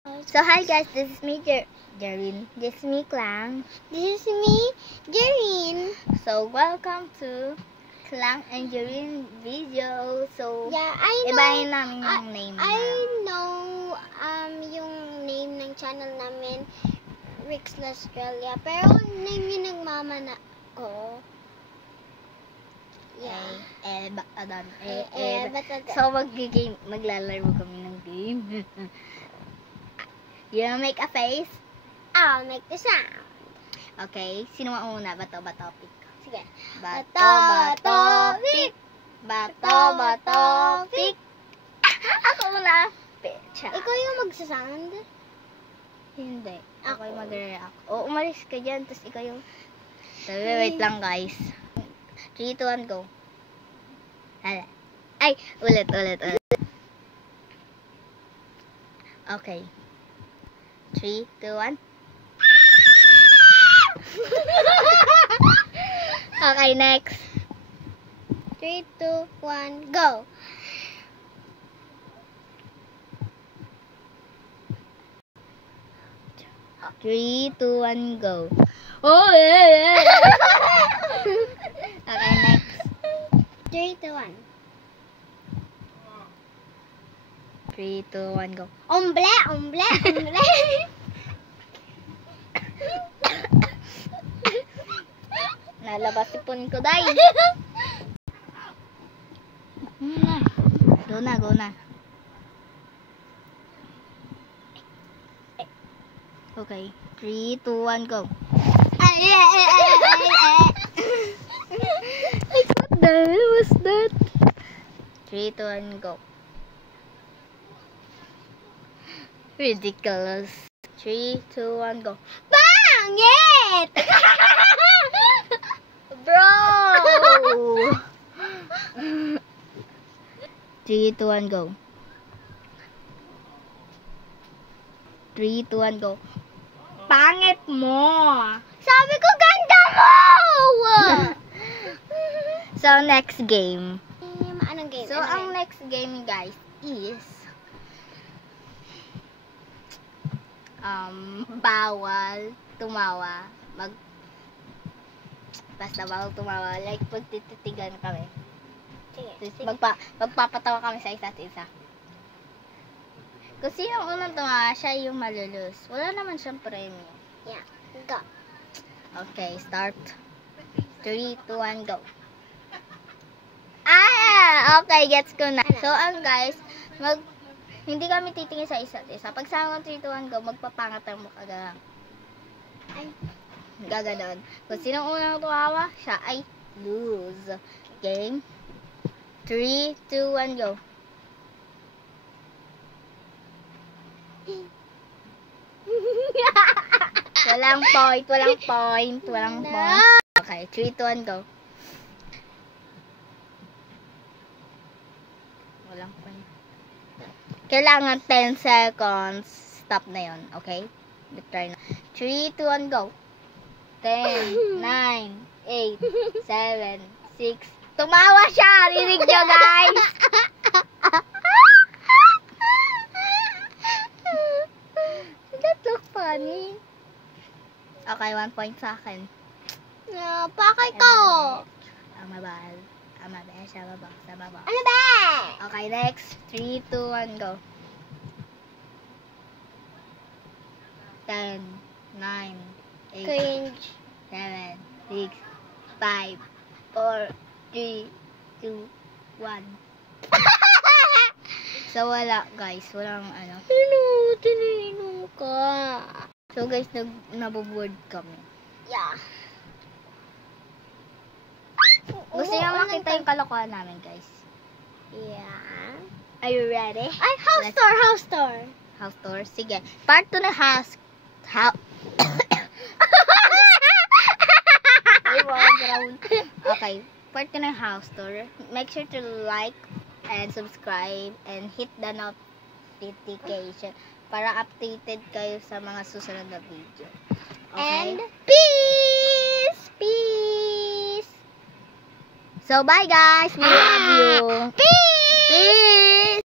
So hi guys, this is me Jerin. This is me Klang. This is me, Jerin. So welcome to Klang and Jerin video. So Yeah, I know. ibahin namin yung name na. I know yung name ng channel namin, Rick's Australia. Pero name yun ng mama na ko. Yeah. Batadan. Batadan. So maglalaro kami ng game. You wanna make a face? I'll make the sound. Okay, sino mauna? Bato, pick. Sige. Bato, pick. Bato, pick. Ako muna. Pecha. Ikaw yung magsasound? Hindi. Ako yung Ako. mag-react. O, umalis ka dyan, tapos ikaw yung... So, wait lang guys. 3, 2, 1, go. Hala. Ay, ulit. Okay. 3, 2, 1. Okay, next. 3, 2, 1, go. Three, 2, 1, go. Oh, yeah. Okay, next. 3, 2, 1. 3, 2, 1, go. Omble. Nalabas sipon ko, day. Go na. Okay. 3, 2, 1, go. What the hell was that? 3, 2, 1, go. Ridiculous. 3, 2, 1, go. Pangit! Bro! 3, 2, 1, go. 3, 2, 1, go. Pangit mo! Sabi ko ganda mo! So, next game. Anong game? So, ang next game, guys, is bawal tumawa. Basta bawal tumawa. Like, pagtititigan kami. Sige. Magpapatawa kami sa isa't isa. Kung sino ang unang tumawa, siya yung malulus. Wala naman siyang premyo. Yeah. Go. Okay, start. 3, 2, 1, go. Okay, gets ko na. So, guys, hindi kami titingin sa isa't isa. Pag sa 3, 2, 1, go, magpapangat ang mukha lang. Ay. Gaganon. Kung sino ang unang tumawa, siya ay lose. Game. 3, 2, 1, go. Walang point. Okay, 3, 2, 1, go. Walang point. Kailangan 10 seconds. Stop na yon, okay? Try na. 3, 2, 1, go. 10, 9, 8, 7, 6. Tumawa siya! Rinig nyo, guys! That look funny. Okay, 1 point sa akin. Pakay ko. Ang mabal. Sa baba. Ano ba? Okay, next. 3, 2, 1, go. 10, 9, 8, Cringe. 7, 6, 5, 4, 3, 2, 1. So, wala, guys. Walang ano. Tinino ka. So, guys, naboboard kami. Yeah. Gusto niyo makita yung kalokohan namin, guys? Yeah. Are you ready? Ay, house tour. House tour? Sige. Part 2 na house. Okay. Part 2 na house tour. Make sure to like and subscribe and hit the notification para updated kayo sa mga susunod na video. Okay? And peace! So, bye guys! We love you! Peace! Peace!